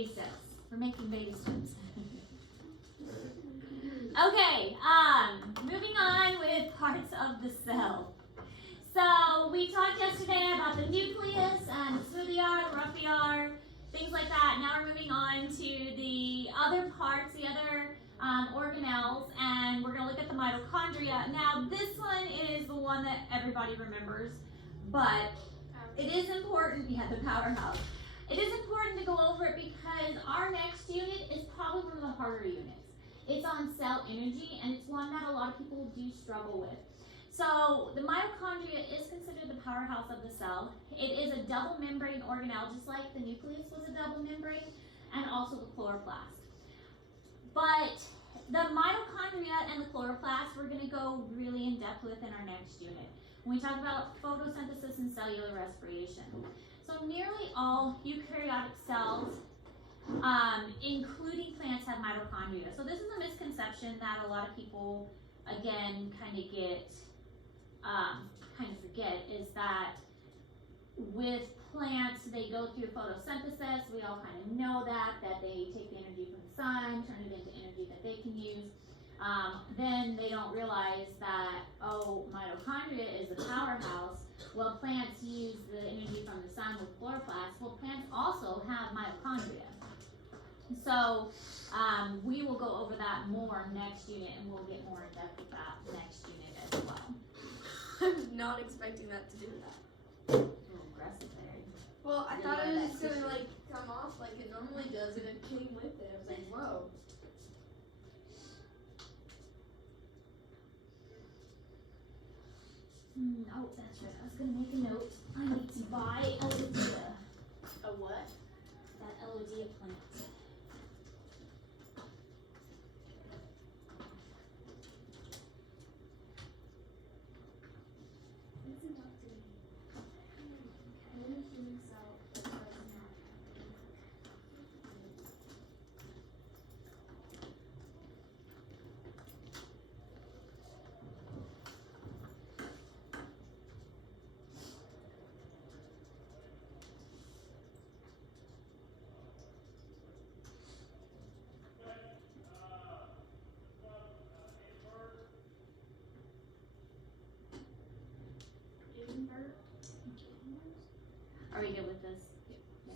baby steps. We're making baby steps. Okay, moving on with parts of the cell. So we talked yesterday about the nucleus and the smooth ER, the rough ER, things like that. Now we're moving on to the other parts, the other organelles, and we're going to look at the mitochondria. Now this one is the one that everybody remembers, but it is important, yeah, the powerhouse. It is important to go over it because our next unit is probably one of the harder units. It's on cell energy, and it's one that a lot of people do struggle with. So the mitochondria is considered the powerhouse of the cell. It is a double membrane organelle, just like the nucleus was a double membrane, and also the chloroplast. But the mitochondria and the chloroplast, we're going to go really in depth with in our next unit when we talk about photosynthesis and cellular respiration. So nearly all eukaryotic cells, including plants, have mitochondria. So this is a misconception that a lot of people, again, kind of forget, is that with plants, they go through photosynthesis. We all kind of know that they take the energy from the sun, turn it into energy that they can use. Then they don't realize that, oh, mitochondria is the powerhouse. Well, plants use the energy from the sun with chloroplasts. Well, plants also have mitochondria. So we will go over that more next unit, and we'll get more in depth with that next unit as well. I'm not expecting that to do that. A little aggressive there. Well, I thought it was just gonna like come off like it normally does, and it came with it. I was like, whoa. Oh, that's right. I was gonna make a note. I need to buy Elodea. A what? That Elodea plant. Are we good with this? Yeah.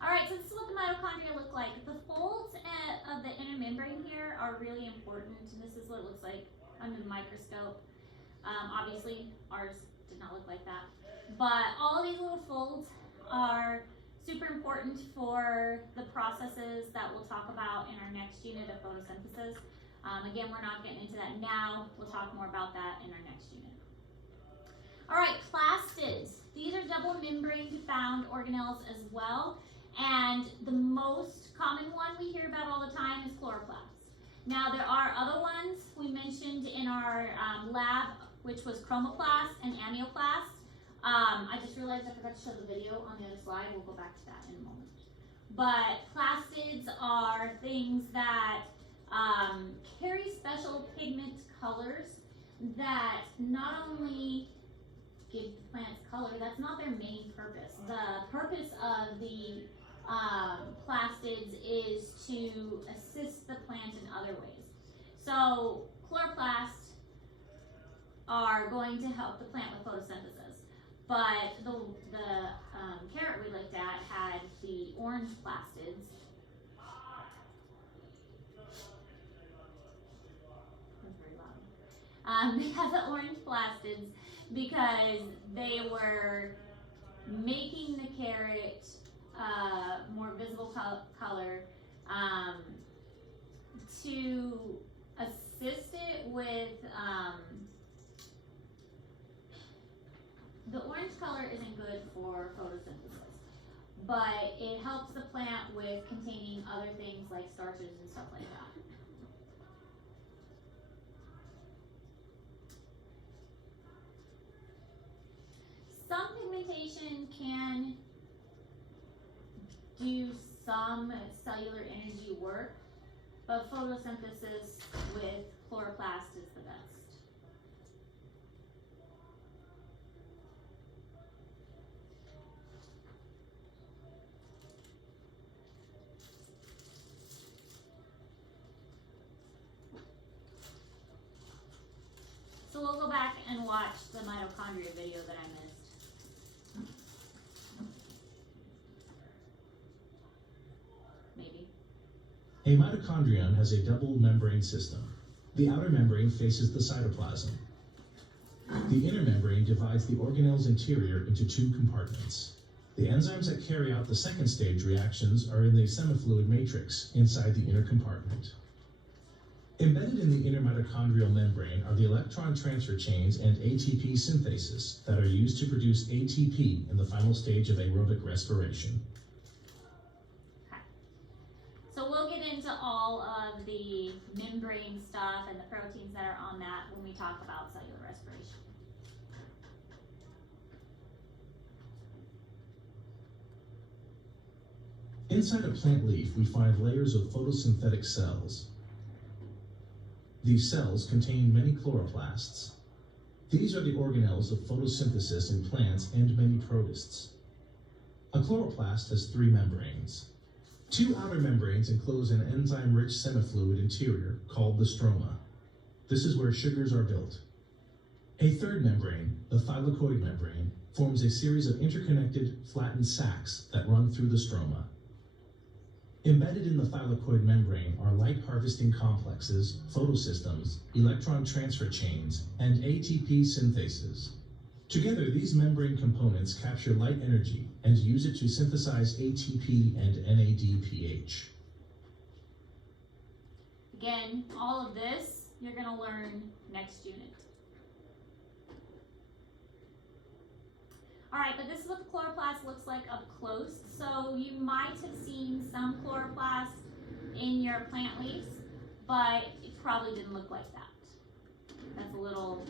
Alright, so this is what the mitochondria look like. The folds of the inner membrane here are really important, and this is what it looks like under the microscope. Obviously, ours did not look like that. But all of these little folds are super important for the processes that we'll talk about in our next unit of photosynthesis. Again, we're not getting into that now. We'll talk more about that in our next unit. All right, plastids. These are double membrane bound organelles as well. And the most common one we hear about all the time is chloroplasts. Now there are other ones we mentioned in our lab, which was chromoplast and amnioplast. I just realized I forgot to show the video on the other slide. We'll go back to that in a moment. But plastids are things that carry special pigment colors that not only give the plants color, that's not their main purpose. The purpose of the plastids is to assist the plant in other ways. So chloroplasts are going to help the plant with photosynthesis. But the carrot we looked at had the orange plastids. That's very loud. They had the orange plastids because they were making the carrot more visible color to assist it with the orange color isn't good for photosynthesis, but it helps the plant with containing other things like starches and stuff like that. Some pigmentation can do some cellular energy work, but photosynthesis with chloroplast is the best. watch the mitochondria video that I missed. Maybe. A mitochondrion has a double membrane system. The outer membrane faces the cytoplasm. The inner membrane divides the organelle's interior into two compartments. The enzymes that carry out the second stage reactions are in the semifluid matrix inside the inner compartment. Embedded in the inner mitochondrial membrane are the electron transfer chains and ATP synthases that are used to produce ATP in the final stage of aerobic respiration. So we'll get into all of the membrane stuff and the proteins that are on that when we talk about cellular respiration. Inside a plant leaf, we find layers of photosynthetic cells. These cells contain many chloroplasts. These are the organelles of photosynthesis in plants and many protists. A chloroplast has three membranes. Two outer membranes enclose an enzyme-rich semifluid interior called the stroma. This is where sugars are built. A third membrane, the thylakoid membrane, forms a series of interconnected, flattened sacs that run through the stroma. Embedded in the thylakoid membrane are light harvesting complexes, photosystems, electron transfer chains, and ATP synthases. Together, these membrane components capture light energy and use it to synthesize ATP and NADPH. Again, all of this you're going to learn next unit. Alright, but this is what the chloroplast looks like up close. So you might have seen some chloroplast in your plant leaves, but it probably didn't look like that. That's a little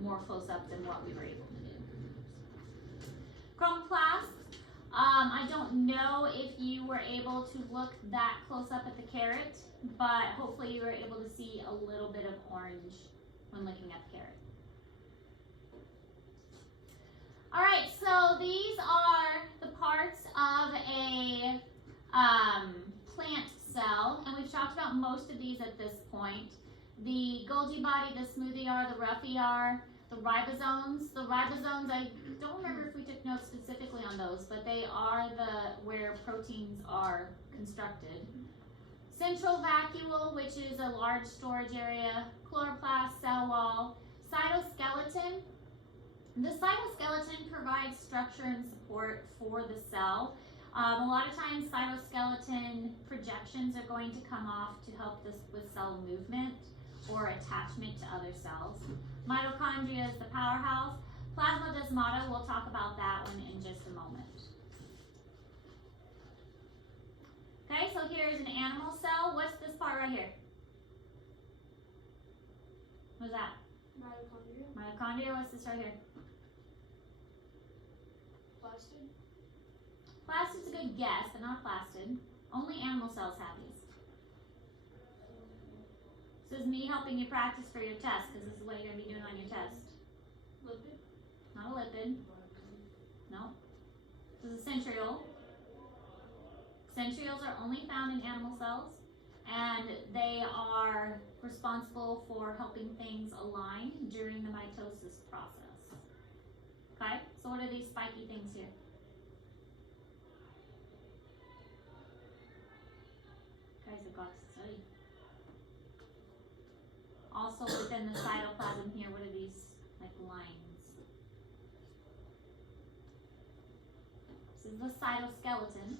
more close up than what we were able to do. Chromoplast, I don't know if you were able to look that close up at the carrot, but hopefully you were able to see a little bit of orange when looking at the carrot. All right, so these are the parts of a plant cell, and we've talked about most of these at this point. The Golgi body, the smooth ER, the rough ER, the ribosomes. The ribosomes, I don't remember if we took notes specifically on those, but they are where proteins are constructed. Central vacuole, which is a large storage area, chloroplast, cell wall, cytoskeleton. The cytoskeleton provides structure and support for the cell. A lot of times cytoskeleton projections are going to come off to help this with cell movement or attachment to other cells. Mitochondria is the powerhouse. Plasmodesmata, we'll talk about that one in just a moment. Okay, so here's an animal cell. What's this part right here? What's that? Mitochondria. Mitochondria, what's this right here? Plastid. Plastid's a good guess, but not plastid. Only animal cells have these. This is me helping you practice for your test, because this is what you're going to be doing on your test. Lipid. Not a lipid. No. This is a centriole. Centrioles are only found in animal cells, and they are responsible for helping things align during the mitosis process. Okay, so what are these spiky things here? Guys have got to study. Also within the cytoplasm here, what are these like lines? This is the cytoskeleton.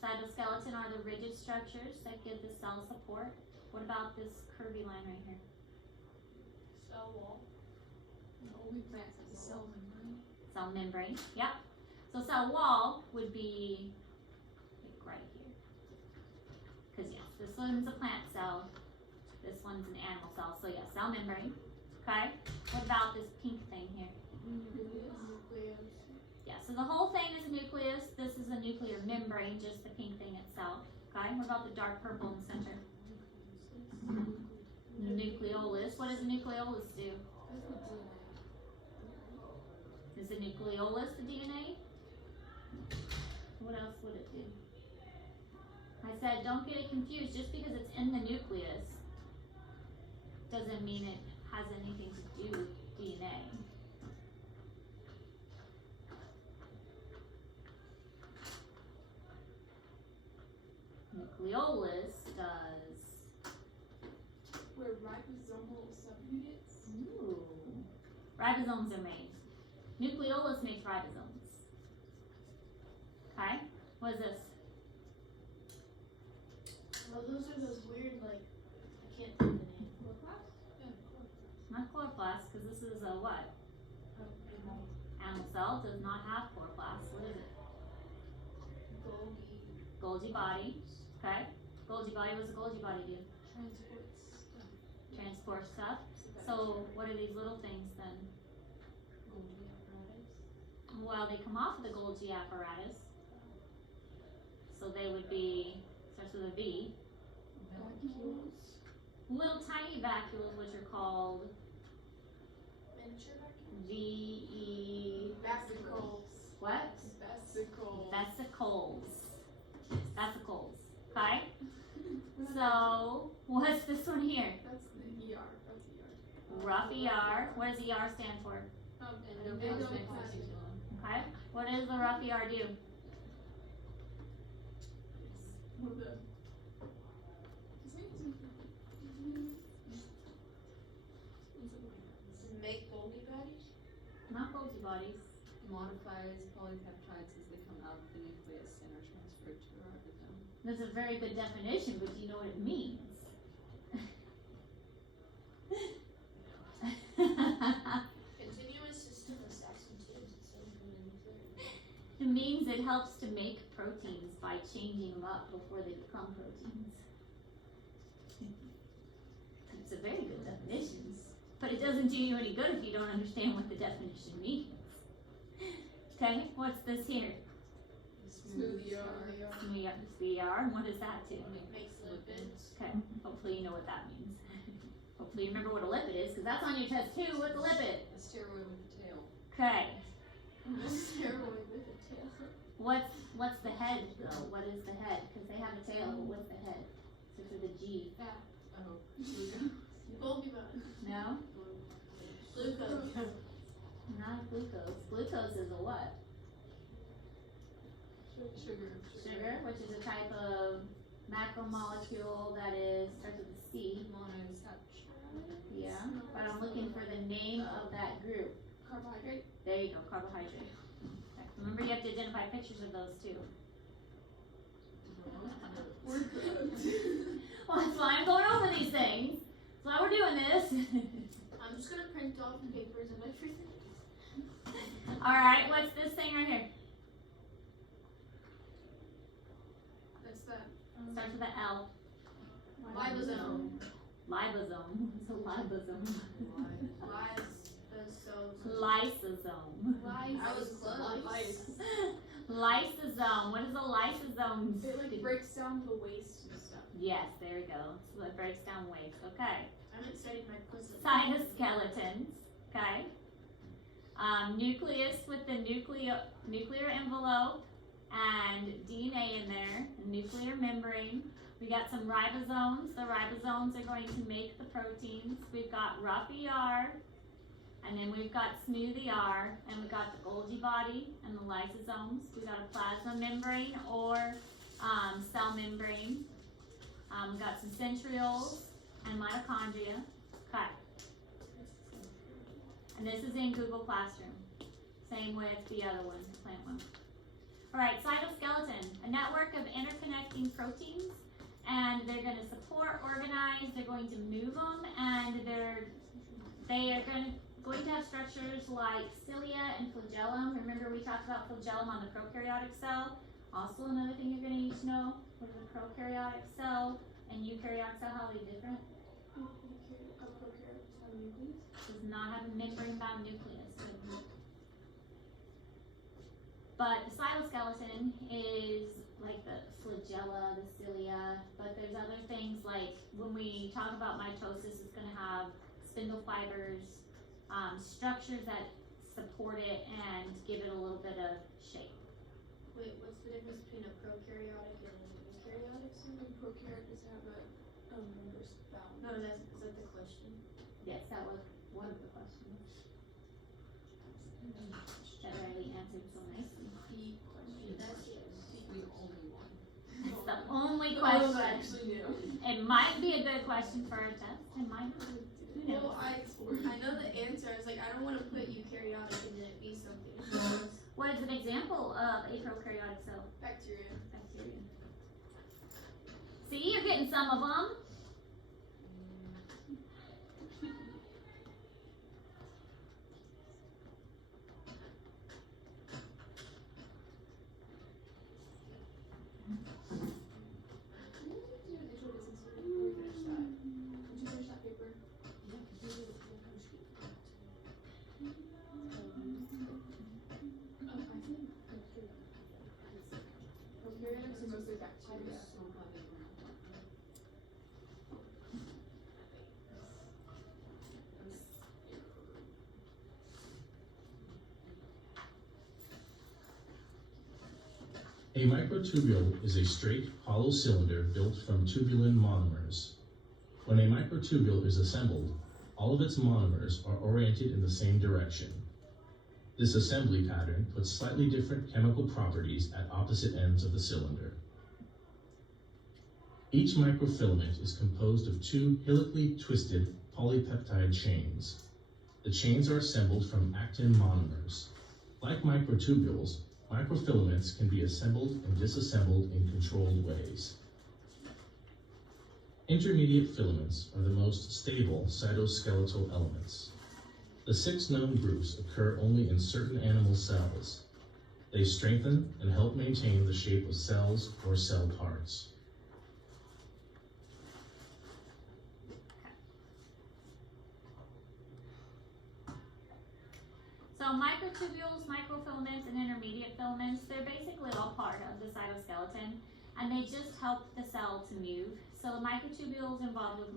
Cytoskeleton are the rigid structures that give the cell support. What about this curvy line right here? Cell wall. Cell membrane. Cell membrane, yep. So cell wall would be like right here. Because yes, this one's a plant cell. This one's an animal cell. So yeah, cell membrane. Okay. What about this pink thing here? Nucleus. Yeah, so the whole thing is a nucleus. This is a nuclear membrane, just the pink thing itself. Okay. What about the dark purple in the center? Nucleolus. What does a nucleolus do? Is the nucleolus the DNA? What else would it do? I said don't get it confused. Just because it's in the nucleus doesn't mean it has anything to do with DNA. Nucleolus does. We're ribosomal subunits. Ooh. Ribosomes are made. Nucleolus makes ribosomes. Okay? What is this? Well, those are those weird, like, I can't think of the name. Chloroplasts? Yeah, chloroplasts. Not chloroplast, because this is a what? Animal cell does not have chloroplast. What is it? Golgi body. Okay. Golgi body. What's a Golgi body do? Transport stuff. So what are these little things then? Golgi apparatus. Well, they come off of the Golgi apparatus. So they would be, starts with a V. Vacuoles. Little tiny vacuoles, which are called Miniature vacuoles. V-E... Vesicles. What? Vesicles. Vesicles. Vesicles. Okay? So, what's this one here? That's the ER. That's ER. Rough ER. What does ER stand for? Endoplasmic. Okay? What does the rough ER do? What the? Make Golgi bodies? Not Golgi bodies. Modifies polypeptides as they come out of the nucleus and are transferred to a ribosome. That's a very good definition, but do you know what it means? Continuous system of substances It means it helps to make proteins by changing them up before they become proteins. It's a very good definition, but it doesn't do you any good if you don't understand what the definition means. Okay, what's this here? Smooth ER. ER, and what does that do? Makes lipids. Okay, hopefully you know what that means. Hopefully you remember what a lipid is, because that's on your test too. What's a lipid? A steroid with a tail. Okay, Steroid with a tail. what's the head though? What is the head? Because they have a tail, but what's the head? Starts with a G. Fat. Oh, Golgi body. No? Glucose. Not glucose. Glucose is a what? sugar. Sugar, which is a type of macromolecule that is starts with a C. Monosaccharide. Yeah, but I'm looking for the name of that group. Carbohydrate. There you go, carbohydrate. Okay. Remember, you have to identify pictures of those too. We're good. Well, that's why I'm going over these things. That's why we're doing this. I'm just gonna print off the papers and everything. All right, what's this thing right here? That's that. Starts with an L. Libosome. Lybosome. It's a libosome. Lysosome. Lysosome. I was close. Lysosome. What is a lysosome? It like breaks down the waste and stuff. Yes, there we go. So it breaks down waste. Okay. I haven't studied my quizzes. Cytoskeletons. Okay. Nucleus with the nuclear envelope and DNA in there, a nuclear membrane. We got some ribosomes. The ribosomes are going to make the proteins. We've got rough ER, and then we've got smooth ER, and we've got the Golgi body and the lysosomes. We've got a plasma membrane or cell membrane. We've got some centrioles and mitochondria. Okay. And this is in Google Classroom. Same with the other one, the plant one. All right, cytoskeleton, a network of interconnecting proteins, and they're going to support, organize, they're going to move them, and they are going to have structures like cilia and flagellum. Remember we talked about flagellum on the prokaryotic cell. Also another thing you're going to need to know, what is a prokaryotic cell and eukaryotic cell, how are they different? Does not have a membrane-bound nucleus. But the cytoskeleton is like the flagella, the cilia, but there's other things like when we talk about mitosis, it's going to have spindle fibers, structures that support it and give it a little bit of shape. Wait, what's the difference between a prokaryotic and an eukaryotic cell? Prokaryotes have a members bound. No, is that the question? Yes, that was one of the questions that Riley answered so nicely. We only won. It's the only The one I question. actually knew. It might be a good question for a test. It might not. Who knows? Well, I know the answer. I was like, I don't want to put eukaryotic and then it be something. What is an example of a prokaryotic cell? Bacteria. Bacteria. See, you're getting some of them. Prokaryotics are mostly bacteria. A microtubule is a straight, hollow cylinder built from tubulin monomers. When a microtubule is assembled, all of its monomers are oriented in the same direction. This assembly pattern puts slightly different chemical properties at opposite ends of the cylinder. Each microfilament is composed of two helically twisted polypeptide chains. The chains are assembled from actin monomers. Like microtubules, microfilaments can be assembled and disassembled in controlled ways. Intermediate filaments are the most stable cytoskeletal elements. The 6 known groups occur only in certain animal cells. They strengthen and help maintain the shape of cells or cell parts. So microtubules, microfilaments, and intermediate filaments, they're basically all part of the cytoskeleton, and they just help the cell to move. So the microtubules involved with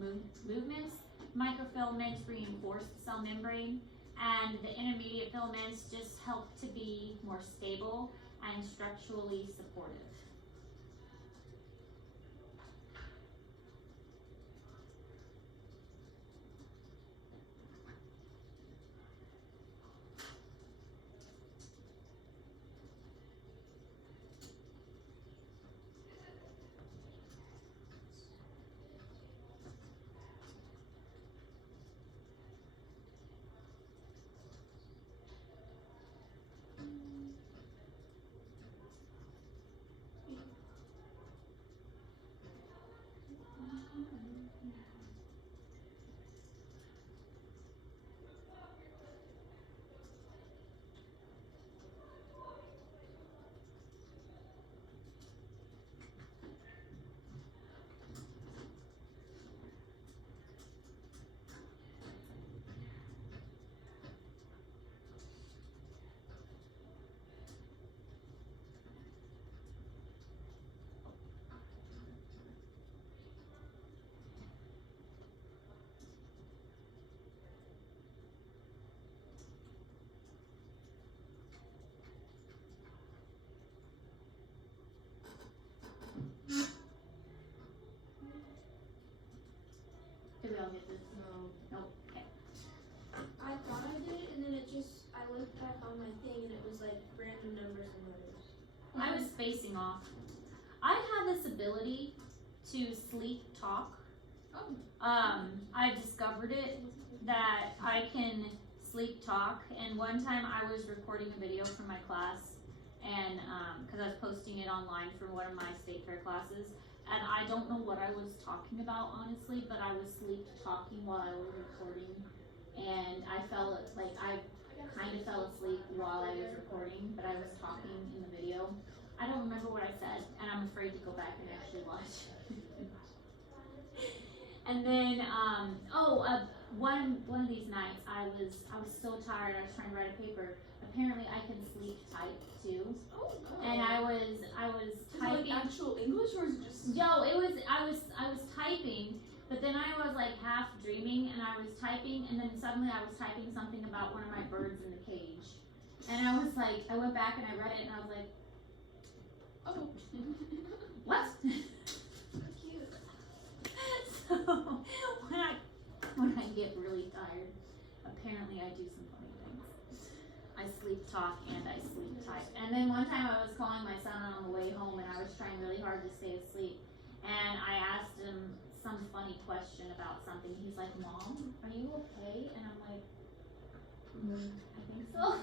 movements, microfilaments reinforce the cell membrane, and the intermediate filaments just help to be more stable and structurally supportive. Did we all get this? No. Nope. Okay. I thought I did, and then I looked back on my thing, and it was like random numbers and letters. I was spacing off. I have this ability to sleep talk. Oh. I discovered it that I can sleep talk, and one time I was recording a video from my class, and because I was posting it online for one of my state fair classes, and I don't know what I was talking about honestly, but I was sleep talking while I was recording, and I fell like I kind of fell asleep while I was recording, but I was talking in the video. I don't remember what I said, and I'm afraid to go back and actually watch. And then, one of these nights, I was so tired. I was trying to write a paper. Apparently, I can sleep type too. Oh. And I was typing. Is it like actual English or is it just? No, I was typing, but then I was like half dreaming, and I was typing, and then suddenly I was typing something about one of my birds in the cage, and I was like, I went back and I read it, and I was like, Oh. what? So cute. So when I when I get really tired. Apparently I do some funny things. I sleep talk and I sleep type. And then one time I was calling my son on the way home and I was trying really hard to stay asleep. And I asked him some funny question about something. He's like, Mom, are you okay? And I'm like, I think so.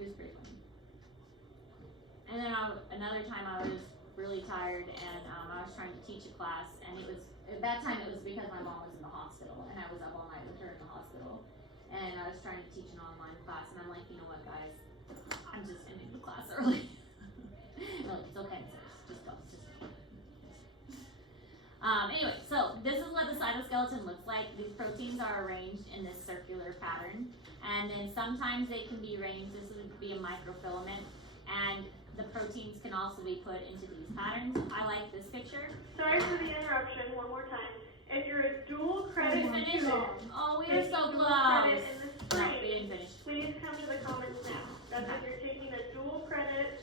It was pretty funny. And then another time I was really tired and I was trying to teach a class, and at that time it was because my mom was in the hospital and I was up all night with her in the hospital, and I was trying to teach an online class, and I'm like, you know what, guys, I'm just ending the class early. They're like, it's okay, just go. Anyway, so this is what the cytoskeleton looks like. These proteins are arranged in this circular pattern, and then sometimes they can be arranged. This would be a microfilament, and the proteins can also be put into these patterns. I like this picture. Sorry for the interruption, one more time. If you're a dual credit Finish. student, Oh, we are taking so dual close. credit in the No, spring, we didn't finish. please come to the Commons now. That's if you're taking a dual credit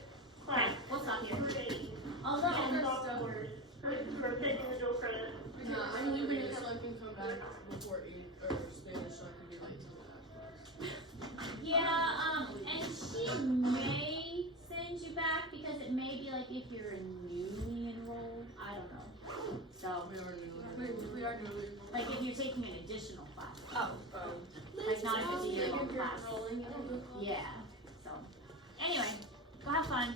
Okay, class. we'll stop here. Three. Although, And sophomores, who are taking the dual credit. No, I'm leaving it so I can come back before 8 or finish so I can be late to the next class. yeah, and she may send you back because it may be like if you're newly enrolled. I don't know. So, We are newly. like if you're taking an additional class. Oh. Like not if it's a year-long Like if you're class. enrolling in a class. Yeah. So, anyway, go have fun.